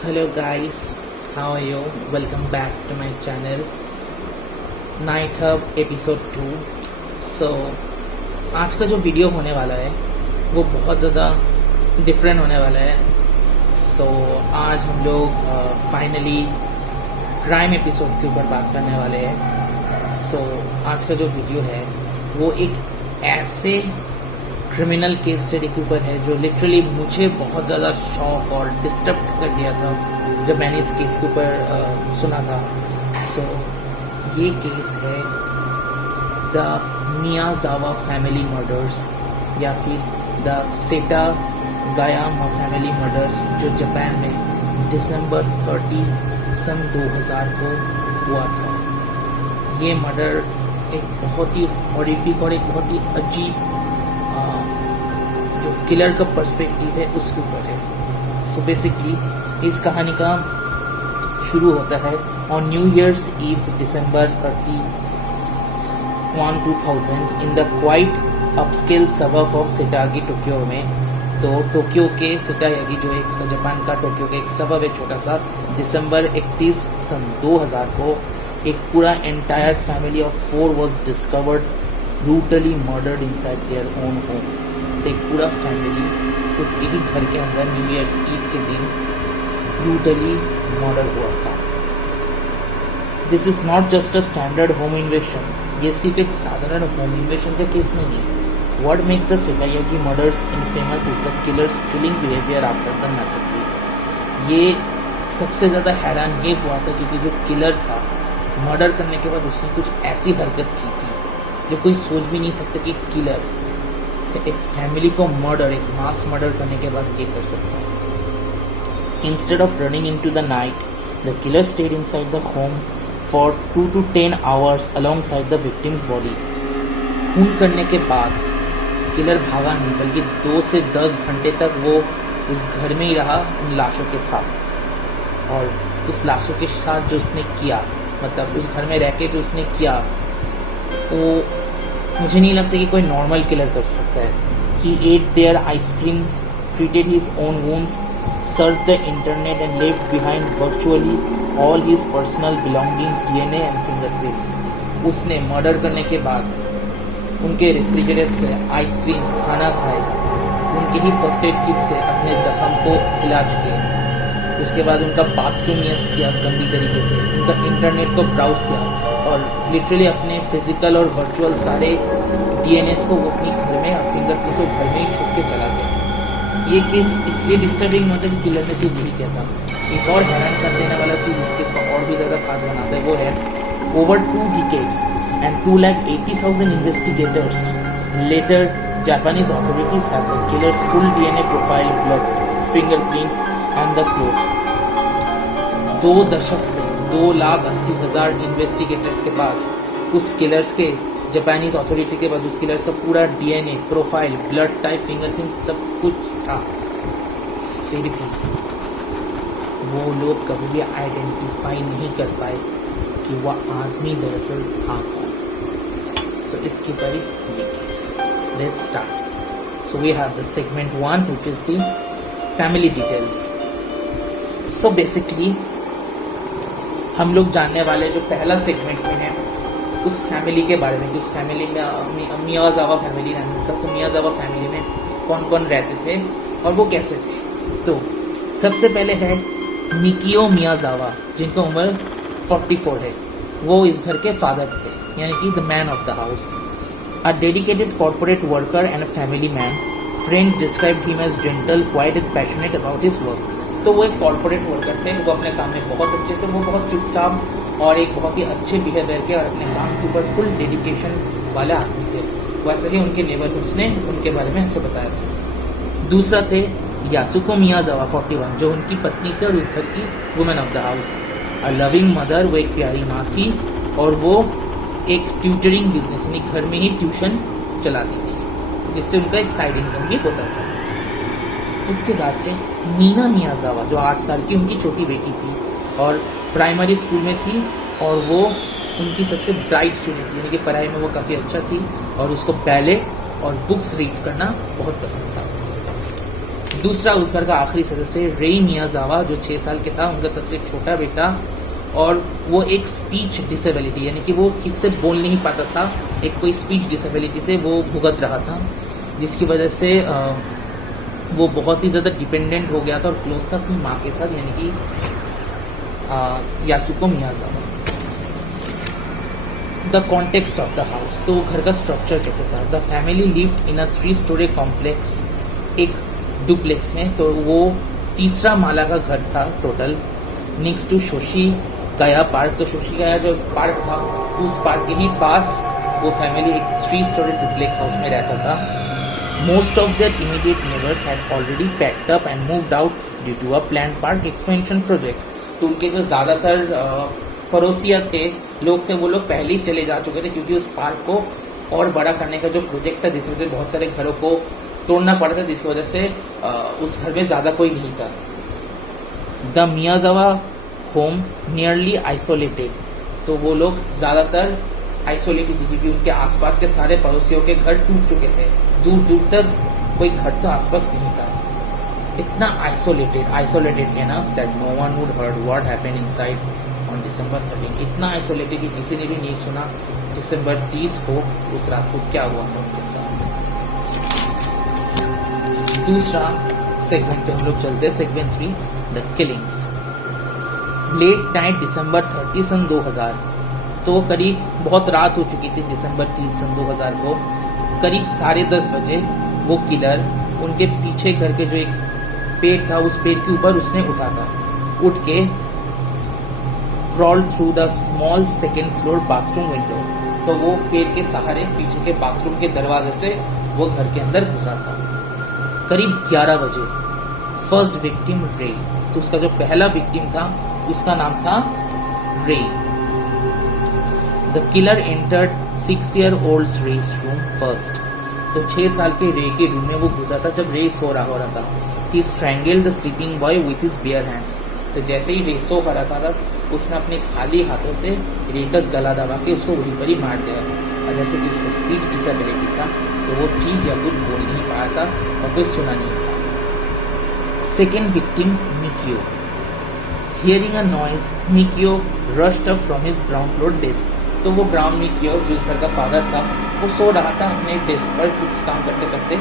Hello guys, how are you? Welcome back to my channel Night Hub episode 2. So आज का जो video होने वाला है वो बहुत ज़्यादा डिफरेंट होने वाला है. So आज हम लोग फाइनली क्राइम एपिसोड के ऊपर बात करने वाले हैं. So आज का जो वीडियो है वो एक ऐसे क्रिमिनल केस स्टडी के ऊपर है जो लिटरली मुझे बहुत ज़्यादा शॉक और डिस्टर्ब कर दिया था जब मैंने इस केस के ऊपर सुना था. सो ये केस है द मियाजावा फैमिली मर्डर्स या फिर द सेटागायामा फैमिली मर्डर्स जो जापान में दिसंबर 30 सन 2000 को हुआ था. ये मर्डर एक बहुत ही हॉरिफिक और एक बहुत ही अजीब जो किलर का पर्सपेक्टिव है उसके ऊपर है. सो बेसिकली इस कहानी का शुरू होता है on New Year's eve December 31 2000 in the quite upscale suburb of Setagaya Tokyo में. तो टोक्यो के सेटायागी जो एक जापान का टोक्यो का एक सबर्ब है छोटा सा, दिसंबर 31 सन 2000 को एक पूरा entire family of 4 was discovered brutally murdered inside their own home. एक पूरा फैमिली खुद के ही घर के अंदर न्यू ईयर्स ईव के दिन ब्रूटली मर्डर हुआ था. This is not just a standard home इन्वेशन. ये सिर्फ एक साधारण होम इन्वेशन का केस नहीं है. What makes the Setagaya murders infamous is the killer's chilling behaviour after the massacre. ये सबसे ज़्यादा हैरान ये हुआ था क्योंकि जो किलर था मर्डर करने के बाद उसने कुछ ऐसी हरकत की थी जो कोई सोच भी नहीं सकता कि किलर एक फैमिली को मर्डर, एक मास मर्डर करने के बाद ये कर सकता है. Instead of running into the night the killer stayed inside the home for 2 to 10 hours alongside the victim's body. खून करने के बाद किलर भागा नहीं बल्कि 2 से 10 घंटे तक वो उस घर में ही रहा उन लाशों के साथ. और उस लाशों के साथ जो उसने किया, मतलब उस घर में रह के जो उसने किया, वो मुझे नहीं लगता कि कोई नॉर्मल किलर कर सकता है. He ate their ice creams, treated his own wounds, surfed the internet and left behind virtually all his personal belongings, DNA and fingerprints. उसने मर्डर करने के बाद उनके रेफ्रिजरेटर से आइसक्रीम्स खाना खाए, उनके ही फर्स्ट एड किट से अपने जख्म को इलाज किया, उसके बाद उनका बाथरूम यूज किया गंदी तरीके से, उनका इंटरनेट को ब्राउज किया और लिटरली अपने फिजिकल और वर्चुअल सारे डीएनएस को वो अपनी घर में और फिंगरप्रिंट को घर में ही छोड़ के चला गया. ये केस इसलिए डिस्टर्बिंग नहीं होता कि किलर ने सिर्फ यही किया था. एक और हैरान कर देने वाला चीज़ इस केस को और भी ज़्यादा खास बनाता है वो है over 2 decades and 280,000 investigators later Japanese authorities have the killer's full DNA profile, blood, fingerprints and the clothes. 2 दशक से 2,80,000 इन्वेस्टिगेटर्स के पास उस किलर्स के जापानीज अथॉरिटी के बाद उस किलर्स का पूरा DNA, profile, blood type, fingerprint सब कुछ था. फिर भी वो लोग कभी भी आइडेंटिफाई नहीं कर पाए कि वह आदमी दरअसल था कौन. सो इसके ऊपर ये केस है. Let's start. So we have the segment 1 which is the family details. So basically हम लोग जानने वाले जो पहला सेगमेंट में है उस फैमिली के बारे में कि उस फैमिली में मियाजावा फैमिली नाम था. तो मियाजावा फैमिली में कौन कौन रहते थे और वो कैसे थे. तो सबसे पहले है मिकियो मियाजावा जिनको उम्र 44 है. वो इस घर के फादर थे यानी कि the man of the house. A dedicated corporate worker and a family man. Friends described him as gentle, quiet and passionate about his work. तो वो एक कॉर्पोरेट वर्कर थे, वो अपने काम में बहुत अच्छे थे, वो बहुत चुपचाप और एक बहुत ही अच्छे बिहेवियर के और अपने काम के ऊपर फुल डेडिकेशन वाले आदमी थे. वैसे ही उनके नेबरहुड्स ने उनके बारे में ऐसे बताया था. दूसरा थे यासुको मियाजावा 41 जो उनकी पत्नी थी और उस घर की women of the house. A loving mother, वो एक प्यारी माँ थी और वो एक ट्यूटरिंग बिजनेस यानी घर में ही ट्यूशन चलाती थी जिससे उनका एक साइड इनकम भी होता था. उसके बाद थे मीना मियाजावा जो 8 साल की उनकी छोटी बेटी थी और प्राइमरी स्कूल में थी और वो उनकी सबसे ब्राइट स्टूडेंट थी यानी कि पढ़ाई में वो काफ़ी अच्छा थी और उसको बैले और बुक्स रीड करना बहुत पसंद था. दूसरा उस घर का आखिरी सदस्य रे मियाजावा, जो 6 साल के था, उनका सबसे छोटा बेटा, और वो एक स्पीच डिसेबिलिटी यानी कि वो ठीक से बोल नहीं पाता था, एक कोई स्पीच डिसेबिलिटी से वो भुगत रहा था, जिसकी वजह से वो बहुत ही ज़्यादा डिपेंडेंट हो गया था और क्लोज था अपनी माँ के साथ, यानी कि Yasuko Miyazawa. The context of the house, तो घर का स्ट्रक्चर कैसे था। The family lived in a 3 story complex, एक डुप्लेक्स में, तो वो 3रा माला का घर था टोटल, नेक्स्ट टू शोशी गया पार्क। तो शोशी गया जो पार्क था, उस पार्क के ही पास वो फैमिली एक 3 स्टोरी डुप्लेक्स हाउस में रहता था। Most of their immediate neighbours had already packed up and moved out due to a planned park expansion project. तो उनके जो ज़्यादातर पड़ोसिया थे, लोग थे, वो लोग पहले ही चले जा चुके थे, क्योंकि उस पार्क को और बड़ा करने का जो प्रोजेक्ट था, जिसमें से बहुत सारे घरों को तोड़ना पड़ा था, जिसकी वजह से उस घर में ज़्यादा कोई नहीं था। द मियाजावा होम नियरली आइसोलेटेड, तो वो लोग ज़्यादातर आइसोलेटेड थी, क्योंकि उनके आसपास के सारे पड़ोसियों के घर टूट चुके थे, दूर दूर तक कोई घर तो आसपास नहीं था। इतना isolated enough that no one would heard what happened inside on December 13। इतना आइसोलेटेड कि किसी ने भी नहीं सुना दिसंबर 30 को उस रात को क्या हुआ था उनके साथ। दूसरा सेगमेंट पे हम लोग चलते हैं, segment 3, the killings. Late night December 30 सन 2000, तो करीब बहुत रात हो चुकी थी December 30 सन 2000 को, करीब 10:30 बजे वो किलर उनके पीछे घर के जो एक पेड़ था, उस पेड़ के ऊपर उसने उठ के crawl through the small 2nd floor bathroom window, तो वो पेड़ के सहारे पीछे के बाथरूम के दरवाजे से वो घर के अंदर घुसा था। करीब 11 बजे फर्स्ट विक्टिम रे, तो उसका जो पहला विक्टिम था उसका नाम था Ray. The killer entered 6-year-old Ray's room first, तो 6 साल के रे के रूम में वो घुसा था जब रे सो रहा था। He strangled the sleeping boy with his bare hands, तो जैसे ही रे सो रहा था उसने अपने खाली हाथों से रे का गला दबा के उसको वहीं पर ही मार दिया। और जैसे कि उसको स्पीच डिसेबिलिटी था, तो वो चीख या कुछ बोल नहीं पाया था और कुछ सुना नहीं था। Second victim Mikio, hearing a noise Mikio rushed up from his ground floor desk, तो वो ग्राउंड मिकियो जो इस घर का फादर था, वो सो रहा था अपने डेस्क पर कुछ काम करते करते,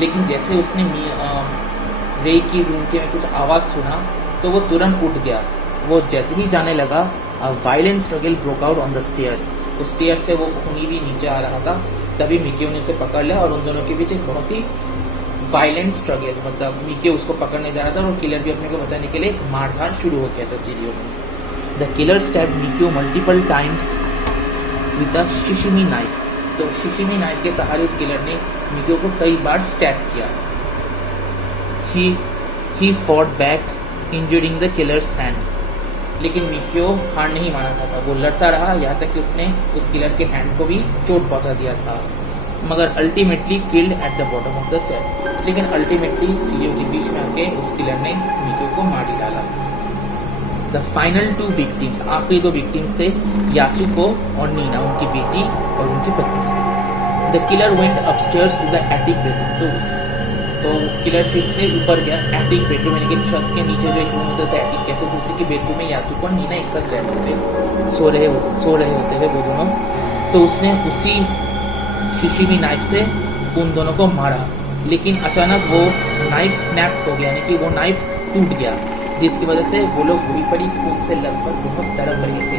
लेकिन जैसे उसने रे की रूम के में कुछ आवाज़ सुना तो वो तुरंत उठ गया। वो जैसे ही जाने लगा, violent struggle broke out on the stairs, उस स्टेयर से वो खूनी भी नीचे आ रहा था, तभी मिकियो ने उसे पकड़ लिया और उन दोनों के बीच एक बहुत ही वायलेंट स्ट्रगल, मतलब मिकियो उसको पकड़ने जा रहा था और किलर भी अपने को बचाने के लिए एक मारधाड़ शुरू हो गया था सीढ़ियों में। The killer stabbed Mikio multiple times with a sashimi knife, तो शिशिमी नाइफ के सहारे उस किलर ने मिकियो को कई बार स्टैब किया। He fought back injuring the killers hand, लेकिन मिकियो हार नहीं माना था, वो लड़ता रहा यहाँ तक कि उसने उस किलर के हैंड को भी चोट पहुंचा दिया था, मगर ultimately killed at the bottom of the stair, लेकिन अल्टीमेटली सीढ़ियों के बीच में आके उस किलर ने मिकियो को मार ही डाला। द फाइनल 2 विक्टिम्स, आखिरी 2 विक्टिम्स थे यासुको और नीना, उनकी बेटी और उनकी पत्नी। The killer went upstairs to the attic bedroom, तो किलर फिर से ऊपर गया एटिक बेडरूम, यानी कि छत के नीचे जो एक रूम होता है एटिक कहते हैं, उसी के बेडरूम में यासुको और नीना एक साथ रहते थे, सो रहे होते थे वो दोनों। तो उसने उसी शिशिमी नाइफ से उन दोनों को मारा, लेकिन अचानक वो नाइफ स्नैप हो गया, यानी कि वो नाइफ टूट गया, जिसकी वजह से वो लोग वहीं पर ही खून से लगभग बहुत तड़प रहे थे।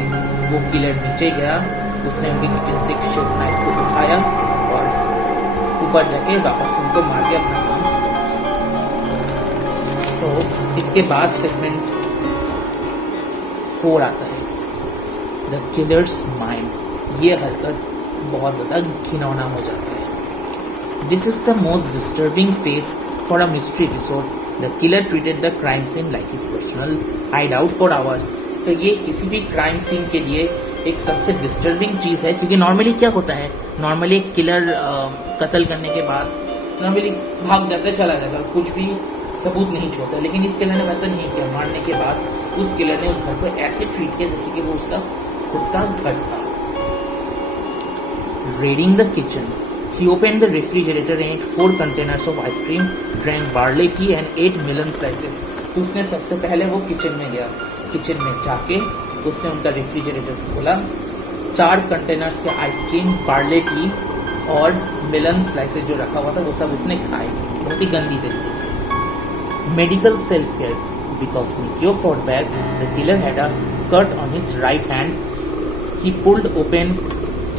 वो किलर नीचे गया, उसने उनके किचन से एक शेफ नाइफ को उठाया और ऊपर जाके वापस उनको मार के अपना काम खत्म किया। सो इसके बाद सेगमेंट 4 आता है, द किलर्स माइंड। ये हरकत बहुत ज़्यादा घिनौना हो जाता है। This is the most disturbing phase for a mystery episode. The killer treated the crime scene like his personal hideout for hours. तो ये किसी भी क्राइम सीन के लिए एक सबसे डिस्टर्बिंग चीज़ है, क्योंकि नॉर्मली क्या होता है, नॉर्मली एक किलर कत्ल करने के बाद नॉर्मली भाग जाता है, चला जाता है, कुछ भी सबूत नहीं छोड़ता, लेकिन इस किलर ने वैसा नहीं किया। मारने के बाद उस किलर ने उस घर को ऐसे ट्रीट किया जैसे कि वो उसका खुद का घर था। Raiding the kitchen, He opened the refrigerator and ate 4 containers of ice cream, drank barley tea and ate melon slices. तो उसने सबसे पहले वो किचन में गया, किचन में जाके उसने उनका रेफ्रिजरेटर खोला, 4 कंटेनर्स के आइसक्रीम, बार्ले टी और मेलन स्लाइसेस जो रखा हुआ था वो सब उसने खाए, बहुत ही गंदी तरीके से। Medical self care, because Mikio fought back, the killer had a cut on his right hand. He pulled open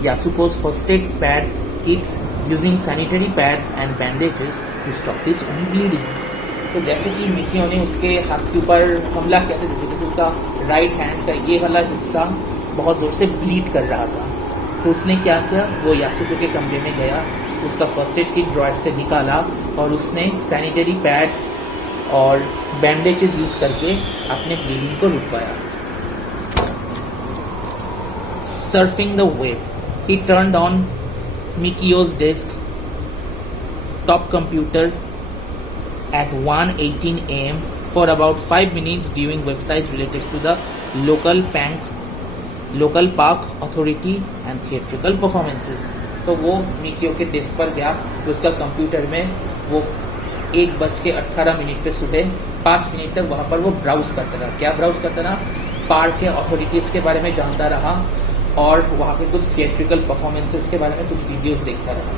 Yasuko's first aid pad kits using sanitary pads and bandages to stop his own bleeding. तो जैसे कि मिकियो ने उसके हाथ के ऊपर हमला किया था, जिस वजह से उसका राइट हैंड का ये वाला हिस्सा बहुत जोर से ब्लीड कर रहा था, तो उसने क्या किया, वो यासुको के कमरे में गया, उसका फर्स्ट एड किट ड्रॉयर से निकाला और उसने सैनिटरी पैड्स और बैंडेजेस यूज करके अपने ब्लीडिंग को रुकवाया। Surfing the web, he turned on Mikio's desk top computer at 1:18 a.m. for about 5 minutes viewing websites related to the local park authority and theatrical performances. तो वो मिकियो के desk पर गया, तो उसका कंप्यूटर में वो 1:18 पे सुबह 5 मिनट तक वहां पर वो ब्राउज करता रहा। क्या ब्राउज करता रहा? पार्क के अथॉरिटीज के बारे में जानता रहा और वहाँ के कुछ थिएट्रिकल परफॉर्मेंसेस के बारे में कुछ वीडियोस देखता रहा।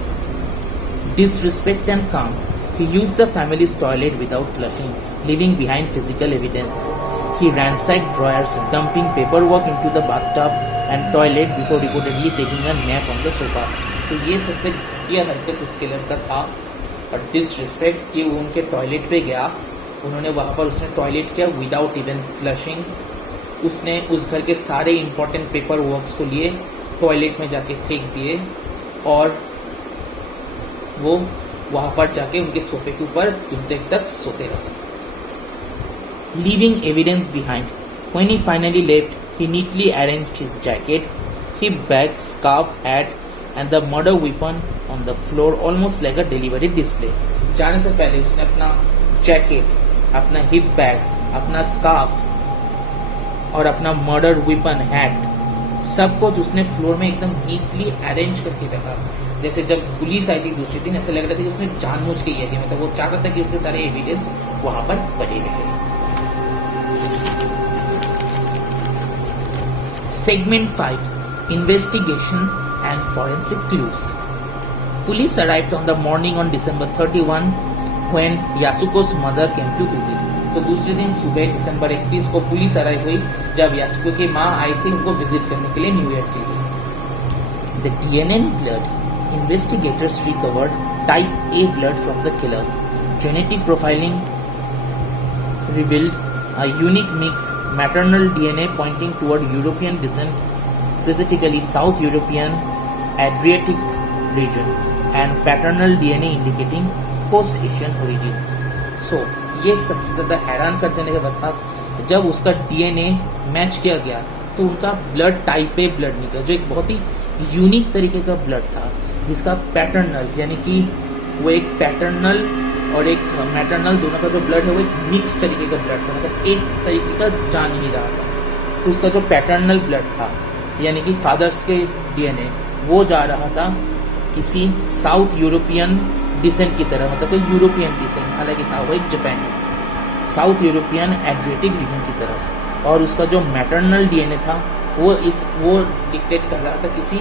Disrespect and calm. He used the family's toilet without flushing, leaving behind physical evidence. He ransacked drawers, dumping paperwork into the bathtub and toilet before reportedly taking a nap on the sofa. तो ये सबसे घटिया हरकत उस killer का था। और disrespect कि वो उनके टॉयलेट पे गया, उन्होंने वहाँ पर उसने टॉयलेट किया विदाउट इवन फ्लशिंग। उसने उस घर के सारे इंपॉर्टेंट पेपर वर्क्स को लिए टॉयलेट में जाके फेंक दिए और वो वहां पर जाके उनके सोफे के ऊपर कुछ देर तक सोते रहे। Leaving evidence behind, when he finally left, he neatly arranged his jacket, hip bag, scarf, hat and the murder weapon on the floor almost like a delivery display. जाने से पहले उसने अपना जैकेट, अपना हिप बैग, अपना scarf और अपना murder weapon, hat, सब कुछ उसने फ्लोर में एकदम नीटली अरेंज करके रखा। जैसे जब पुलिस आई थी दूसरे दिन, ऐसा लग रहा था कि उसने जानबूझ के किया, मतलब वो चाहता था कि उसके सारे एविडेंस वहां पर बने रहे। Segment 5, investigation and forensic clues. Police arrived on the morning on December 31 when Yasuko's mother came to visit. तो दूसरे दिन सुबह दिसंबर 31 को पुलिस अराइव हुई जब यासुको की माँ आई थी उनको विजिट करने के लिए न्यूयॉर्क के लिए। The DNA and blood, investigators recovered type A blood from the killer. Genetic profiling revealed a unique mix, maternal DNA pointing toward European descent, specifically South European Adriatic region, and paternal DNA indicating Coast Asian origins. So, ये सबसे ज्यादा हैरान कर देने के बाद था जब उसका डीएनए मैच किया गया तो उनका ब्लड टाइप ए ब्लड निकला, जो एक बहुत ही यूनिक तरीके का ब्लड था, जिसका पैटर्नल यानी कि वो एक पैटर्नल और एक मैटरनल दोनों का जो ब्लड है वो एक मिक्स तरीके का ब्लड था, मतलब एक तरीके का जान ही नहीं रहा था। तो उसका जो पैटर्नल ब्लड था यानी कि फादर्स के डीएनए वो जा रहा था किसी साउथ यूरोपियन डिसेंट की तरह, मतलब कोई यूरोपियन डिसेंट, हालांकि था वो एक Japanese, south European Adriatic region की तरफ। और उसका जो मैटरनल डीएनए था वो डिक्टेट कर रहा था किसी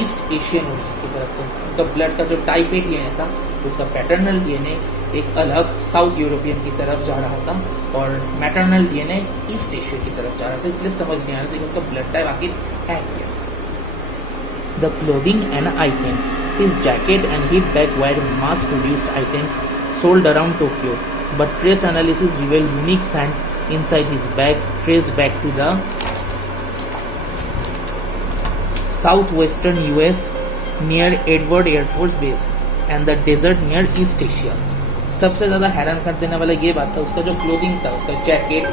ईस्ट एशियन ओरिजिन की तरफ। तो उनका ब्लड का जो टाइप ए डीएनए था उसका पैटर्नल डीएनए एक अलग साउथ यूरोपियन की तरफ जा रहा था और मैटरनल डीएनए ईस्ट एशिया की तरफ जा रहा था, इसलिए समझ नहीं आ रहा था कि उसका ब्लड टाइप आखिर है क्या। The clothing and items, his jacket and hip bag were mass-produced items sold around Tokyo, but trace analysis revealed unique sand inside his bag traced back to the southwestern US near Edward Air Force Base and the desert near East Asia. सबसे ज्यादा हैरान कर देने वाला ये बात था उसका जो क्लोथिंग था, उसका जैकेट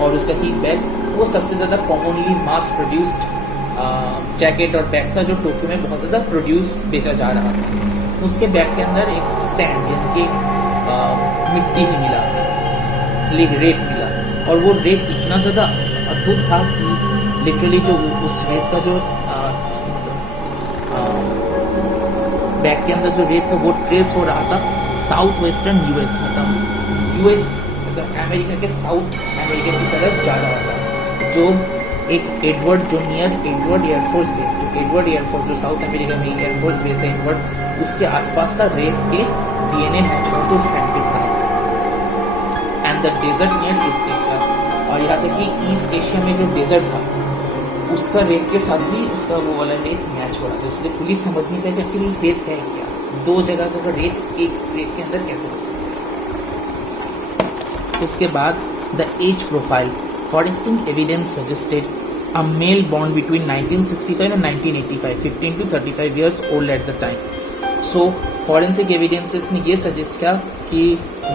और उसका हिप बैग, वो सबसे ज्यादा कॉमनली मास प्रोड्यूस्ड जैकेट और बैग था जो टोक्यो में बहुत ज्यादा प्रोड्यूस बेचा जा रहा था। उसके बैग के अंदर एक सैंड यानी कि मिट्टी भी मिला, रेत मिला, और वो रेत इतना ज्यादा अद्भुत था कि लिटरली जो उस रेत का जो बैग के अंदर जो रेत था वो ट्रेस हो रहा था साउथ वेस्टर्न यूएस, मतलब यूएस मतलब अमेरिका के साउथ अमेरिका की तरफ जा रहा था, जो एक एडवर्ड जो नियर एडवर्ड एयरफोर्स बेस, जो एडवर्ड एयरफोर्स जो साउथ अमेरिका में एयरफोर्स बेस है एडवर्ड, उसके आसपास का रेत के डीएनए मैच हुआ तो सैंड के साथ। And the desert near east Asia, और यहाँ तक कि ईस्ट एशिया में जो डेजर्ट था उसका रेत के साथ भी उसका वो वाला रेत मैच हो रहा था, इसलिए पुलिस समझ नहीं पाई कि आखिर ये रेत है क्या, दो जगह का रेत एक रेत के अंदर कैसे हो सकता है। उसके बाद the age profile, forensic evidence suggested a male born between 1965 and 1985, 15 to 35 years old at the time. So forensic evidences ने ये सजेस्ट किया कि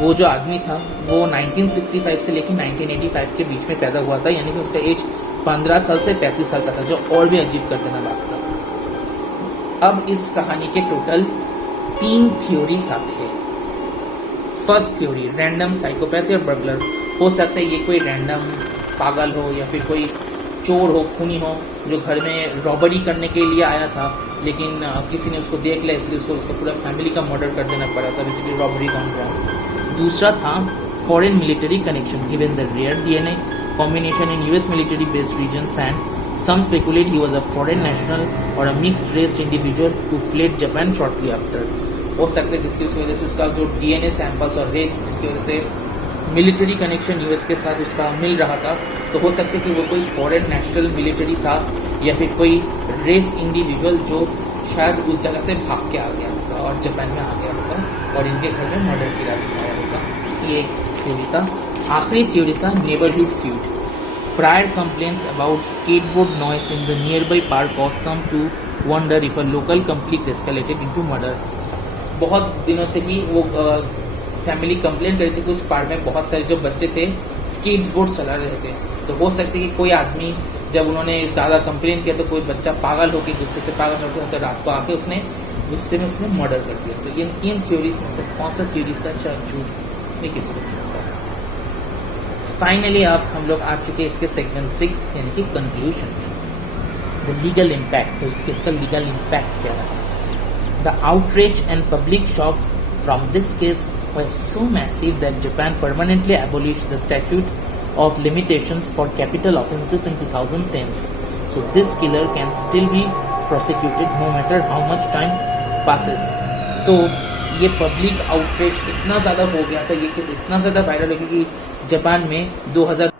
वो जो आदमी था वो 1965 से लेकर 1985 के बीच में पैदा हुआ था, यानी कि उसका एज 15 साल से 35 साल का था, जो और भी अजीब कर देना बात था। अब इस कहानी के टोटल 3 थ्योरीज आते हैं। फर्स्ट थ्योरी, रैंडम साइकोपैथ या बर्गलर, हो सकता है ये कोई रैंडम पागल हो या फिर कोई चोर हो, खूनी हो, जो घर में रॉबरी करने के लिए आया था, लेकिन किसी ने उसको देख लिया इसलिए उसको उसका पूरा फैमिली का मर्डर कर देना पड़ा था, बेसिकली रॉबरी गॉन रॉन्ग। दूसरा था foreign military connection, given the rare DNA combination in US military based regions, and some speculate he was a foreign national or a mixed race individual who fled Japan shortly after. हो सकता है जिसकी वजह से उसका जो DNA samples और rate जिसकी वजह से मिलिट्री कनेक्शन यूएस के साथ उसका मिल रहा था, तो हो सकता है कि वो कोई फॉरेन नेशनल मिलिट्री था या फिर कोई रेस इंडिविजुअल जो शायद उस जगह से भाग के आ गया होगा और जापान में आ गया होगा और इनके घर में मर्डर किया दिखाया होगा। ये एक थ्योरी था। आखिरी थ्योरी था neighbourhood feud. Prior complaints about skateboard noise in the nearby park caused some to wonder if a local conflict escalated into murder. बहुत दिनों से ही वो फैमिली कंप्लेन कर रही थी कि उस पार्क में बहुत सारे जो बच्चे थे स्केटबोर्ड चला रहे थे, तो हो सकता है कि कोई आदमी जब उन्होंने ज़्यादा कंप्लेन किया तो कोई बच्चा पागल होकर गुस्से से पागल होकर तो रात को आके उसने गुस्से में उसने मर्डर कर दिया। तो ये 3 थ्योरीज में से कौन सा थ्योरी सच है झूठ ये किसी को नहीं पता। फाइनली अब हम लोग आ चुके हैं इसके सेगमेंट 6 यानी कि कंक्लूजन में, द लीगल इम्पैक्ट। तो इसका लीगल इम्पैक्ट क्या रहा? The outreach and public shock from this case was so massive that Japan permanently abolished the statute of limitations for capital offenses in 2010s. So this killer can still be prosecuted no matter how much time passes. तो ये public outreach इतना ज़्यादा हो गया था, ये case इतना ज़्यादा वायरल हो गया कि जापान में 2000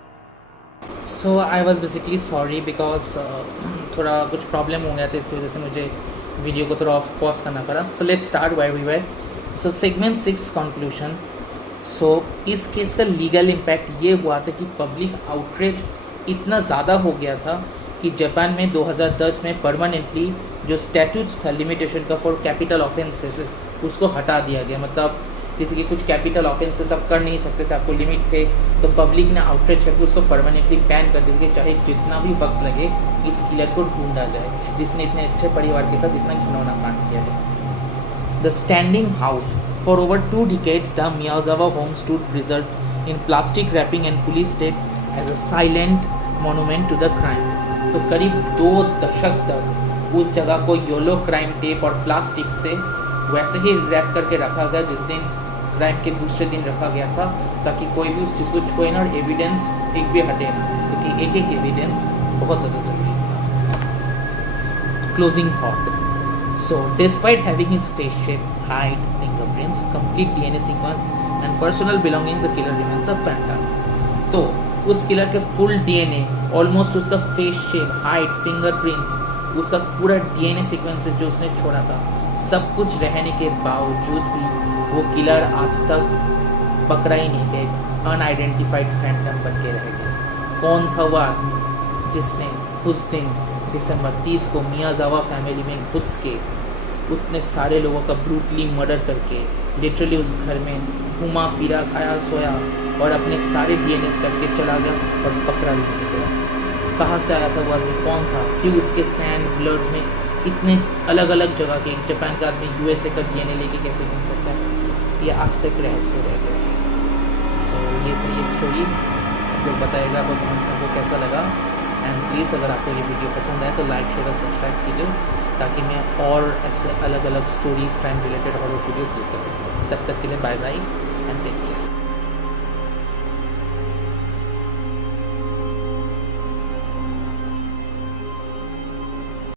so I was basically sorry because थोड़ा कुछ प्रॉब्लम हो गया था, इसकी वजह से मुझे वीडियो को थोड़ा ऑफ पॉज करना पड़ा। So let's start why we were. So segment 6 conclusion. So इस केस का लीगल इम्पैक्ट ये हुआ था कि पब्लिक आउटरीच इतना ज़्यादा हो गया था कि जापान में 2010 में परमानेंटली जो स्टैट्यूट्स था लिमिटेशन का फॉर कैपिटल ऑफेंसेस उसको हटा दिया गया। मतलब जैसे कि कुछ कैपिटल ऑफेंसेस आप कर नहीं सकते थे, आपको लिमिट थे, तो पब्लिक ने आउटरीच करके उसको परमानेंटली बैन कर दिया कि चाहे जितना भी वक्त लगे इस किलर को ढूंढा जाए जिसने इतने अच्छे परिवार के साथ इतना घिनौना कांड किया है। The standing house. For over 2 decades, the Miyazawa home stood preserved in plastic wrapping and police state as a silent monument to the crime. तो करीब 2 दशक तक उस जगह को येलो क्राइम टेप और प्लास्टिक से वैसे ही रैप करके रखा गया जिस दिन क्राइम के दूसरे दिन रखा गया था, ताकि कोई भी उस चीज़ को छुए ना और एविडेंस एक भी हटे ना, क्योंकि एक एक एविडेंस बहुत ज़्यादा जरूरी था। Closing thought. So, despite having his face shape, height, fingerprints, complete DNA sequence and personal belongings, the killer remains a phantom. तो उस किलर के फुल DNA, ऑलमोस्ट उसका फेस शेप, हाइट, फिंगरप्रिंट्स, उसका पूरा DNA सीक्वेंस जो उसने छोड़ा था, सब कुछ रहने के बावजूद भी वो किलर आज तक पकड़ा ही नहीं गया, अनआइडेंटिफाइड फैंटम बन के रह गया। कौन था वो आदमी जिसने उस दिन दिसंबर 30 को मियाजावा फैमिली में घुस के उतने सारे लोगों का ब्रूटली मर्डर करके लिटरली उस घर में घूमा फिरा, खाया, सोया और अपने सारे डीएनएस रख के चला गया और पकड़ा भी नहीं गया? कहाँ से आया था वो आदमी, कौन था, क्यों उसके सैंड ब्लड्स में इतने अलग अलग जगह के, एक जापान का आदमी यूएसए का डीएनए लेके कैसे घूम सकता है? ये आज तक रहस्य रह गया। सो ये था ये स्टोरी। आप लोग बताइएगा आपको कमेंट्स में आपको कैसा लगा, एंड प्लीज़ अगर आपको ये वीडियो पसंद आए तो लाइक शेयर और सब्सक्राइब कीजिए। ताकि मैं और ऐसे अलग अलग stories crime related horror videos लेकर आऊँ। तब तक के लिए bye bye and take care.